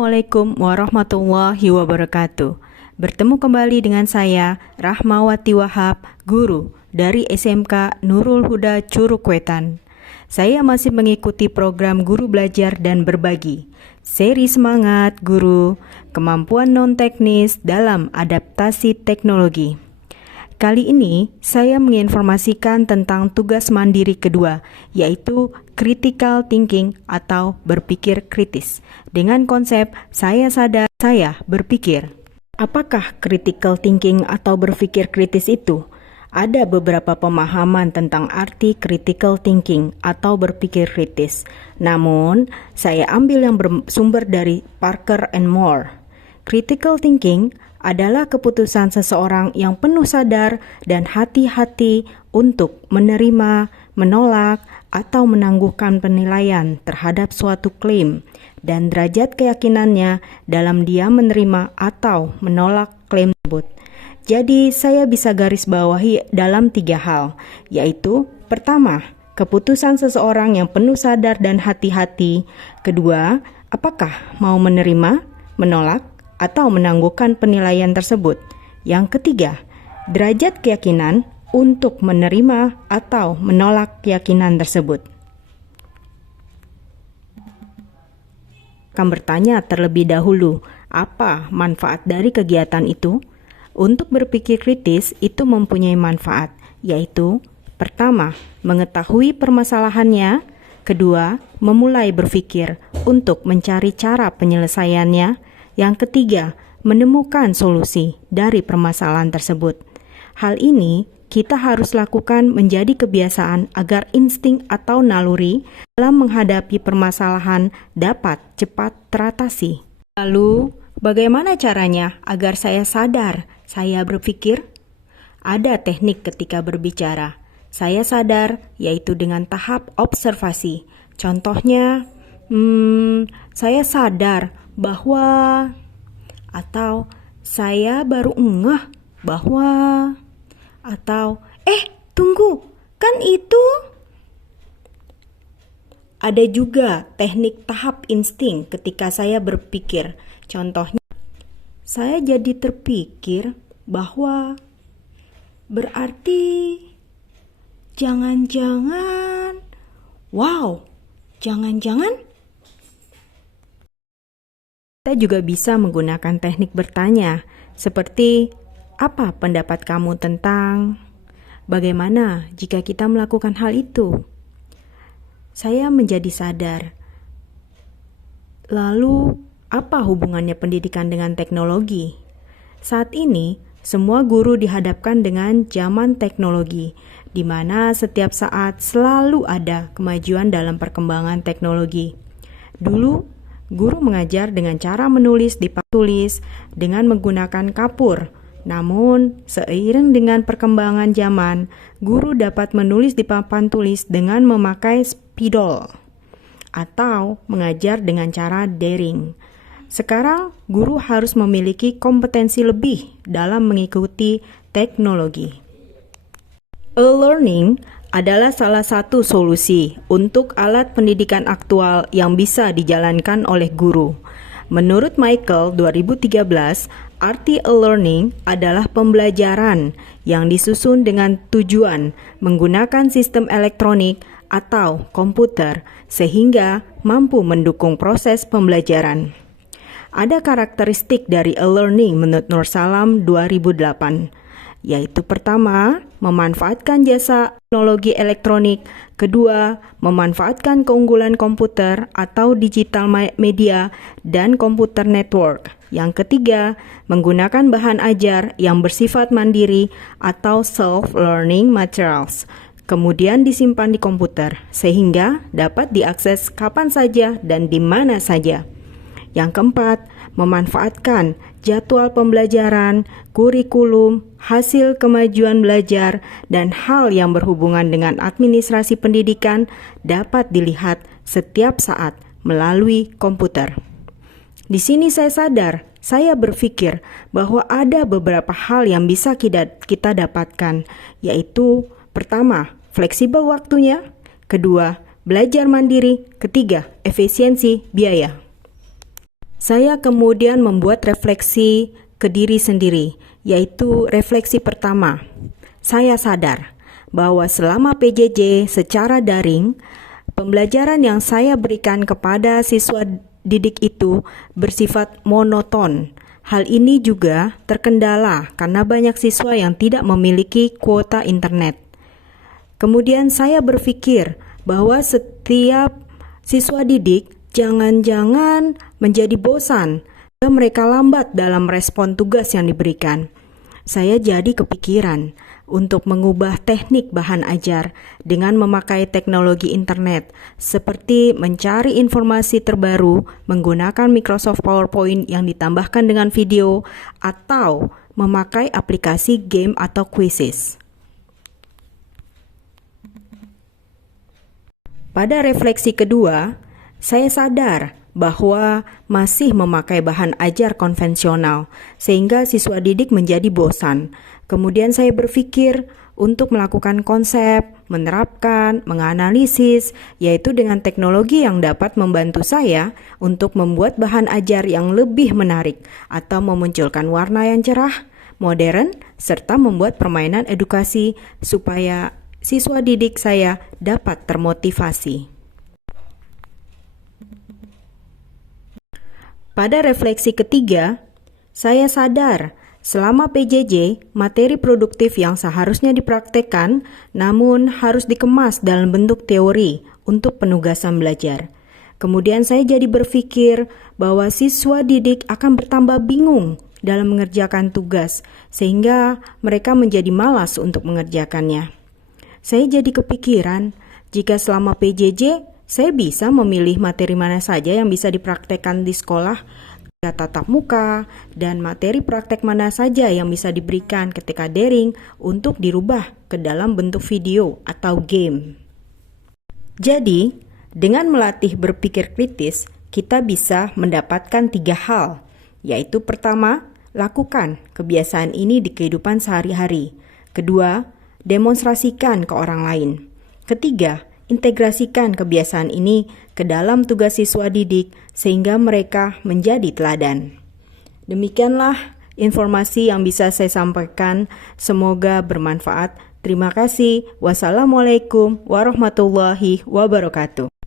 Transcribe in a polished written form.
Assalamualaikum warahmatullahi wabarakatuh. Bertemu kembali dengan saya, Rahmawati Wahab, guru dari SMK Nurul Huda Curug Wetan. Saya masih mengikuti program Guru Belajar dan Berbagi. Seri Semangat Guru, Kemampuan Non-Teknis dalam Adaptasi Teknologi. Kali ini saya menginformasikan tentang tugas mandiri kedua, yaitu critical thinking atau berpikir kritis. Dengan konsep saya sadar, saya berpikir. Apakah critical thinking atau berpikir kritis itu? Ada beberapa pemahaman tentang arti critical thinking atau berpikir kritis. Namun, saya ambil yang bersumber dari Parker and Moore. Critical thinking adalah keputusan seseorang yang penuh sadar dan hati-hati untuk menerima, menolak, atau menangguhkan penilaian terhadap suatu klaim dan derajat keyakinannya dalam dia menerima atau menolak klaim tersebut. Jadi, saya bisa garis bawahi dalam 3 hal, yaitu pertama, keputusan seseorang yang penuh sadar dan hati-hati. Kedua, apakah mau menerima, menolak, atau menangguhkan penilaian tersebut. Yang ketiga, derajat keyakinan untuk menerima atau menolak keyakinan tersebut. Akan bertanya terlebih dahulu, apa manfaat dari kegiatan itu? Untuk berpikir kritis itu mempunyai manfaat, yaitu pertama, mengetahui permasalahannya. Kedua, memulai berpikir untuk mencari cara penyelesaiannya. Yang ketiga, menemukan solusi dari permasalahan tersebut. Hal ini kita harus lakukan menjadi kebiasaan agar insting atau naluri dalam menghadapi permasalahan dapat cepat teratasi. Lalu, bagaimana caranya agar saya sadar saya berpikir? Ada teknik ketika berbicara. Saya sadar, yaitu dengan tahap observasi. Contohnya, saya sadar bahwa, atau saya baru ngeh bahwa, atau tunggu, kan itu. Ada juga teknik tahap insting ketika saya berpikir. Contohnya, saya jadi terpikir bahwa, berarti jangan-jangan, jangan-jangan. Kita juga bisa menggunakan teknik bertanya, seperti apa pendapat kamu tentang, bagaimana jika kita melakukan hal itu? Saya menjadi sadar. Lalu, apa hubungannya pendidikan dengan teknologi? Saat ini, semua guru dihadapkan dengan zaman teknologi, di mana setiap saat selalu ada kemajuan dalam perkembangan teknologi. Dulu, guru mengajar dengan cara menulis di papan tulis dengan menggunakan kapur. Namun, seiring dengan perkembangan zaman, guru dapat menulis di papan tulis dengan memakai spidol atau mengajar dengan cara daring. Sekarang, guru harus memiliki kompetensi lebih dalam mengikuti teknologi. E-learning adalah salah satu solusi untuk alat pendidikan aktual yang bisa dijalankan oleh guru. Menurut Michael 2013, arti e-learning adalah pembelajaran yang disusun dengan tujuan menggunakan sistem elektronik atau komputer sehingga mampu mendukung proses pembelajaran. Ada karakteristik dari e-learning menurut Nur Salam 2008, yaitu pertama, memanfaatkan jasa teknologi elektronik. Kedua, memanfaatkan keunggulan komputer atau digital media dan komputer network. Yang ketiga, menggunakan bahan ajar yang bersifat mandiri atau self-learning materials. Kemudian disimpan di komputer, sehingga dapat diakses kapan saja dan di mana saja. Yang keempat, memanfaatkan jadwal pembelajaran, kurikulum, hasil kemajuan belajar, dan hal yang berhubungan dengan administrasi pendidikan dapat dilihat setiap saat melalui komputer. Di sini saya sadar, saya berpikir bahwa ada beberapa hal yang bisa kita dapatkan, yaitu pertama, fleksibel waktunya, kedua, belajar mandiri, ketiga, efisiensi biaya. Saya kemudian membuat refleksi ke diri sendiri, yaitu refleksi pertama. Saya sadar bahwa selama PJJ secara daring, pembelajaran yang saya berikan kepada siswa didik itu bersifat monoton. Hal ini juga terkendala karena banyak siswa yang tidak memiliki kuota internet. Kemudian saya berpikir bahwa setiap siswa didik jangan-jangan menjadi bosan dan mereka lambat dalam respon tugas yang diberikan. Saya jadi kepikiran untuk mengubah teknik bahan ajar dengan memakai teknologi internet, seperti mencari informasi terbaru menggunakan Microsoft PowerPoint yang ditambahkan dengan video, atau memakai aplikasi game atau quizzes. Pada refleksi kedua, saya sadar bahwa masih memakai bahan ajar konvensional, sehingga siswa didik menjadi bosan. Kemudian saya berpikir untuk melakukan konsep, menerapkan, menganalisis, yaitu dengan teknologi yang dapat membantu saya untuk membuat bahan ajar yang lebih menarik atau memunculkan warna yang cerah, modern, serta membuat permainan edukasi supaya siswa didik saya dapat termotivasi. Pada refleksi ketiga, saya sadar selama PJJ, materi produktif yang seharusnya dipraktekkan namun harus dikemas dalam bentuk teori untuk penugasan belajar. Kemudian saya jadi berpikir bahwa siswa didik akan bertambah bingung dalam mengerjakan tugas sehingga mereka menjadi malas untuk mengerjakannya. Saya jadi kepikiran, jika selama PJJ saya bisa memilih materi mana saja yang bisa dipraktekkan di sekolah, tatap muka, dan materi praktek mana saja yang bisa diberikan ketika daring untuk dirubah ke dalam bentuk video atau game. Jadi, dengan melatih berpikir kritis, kita bisa mendapatkan 3 hal, yaitu pertama, lakukan kebiasaan ini di kehidupan sehari-hari. Kedua, demonstrasikan ke orang lain. Ketiga, integrasikan kebiasaan ini ke dalam tugas siswa didik sehingga mereka menjadi teladan. Demikianlah informasi yang bisa saya sampaikan. Semoga bermanfaat. Terima kasih. Wassalamualaikum warahmatullahi wabarakatuh.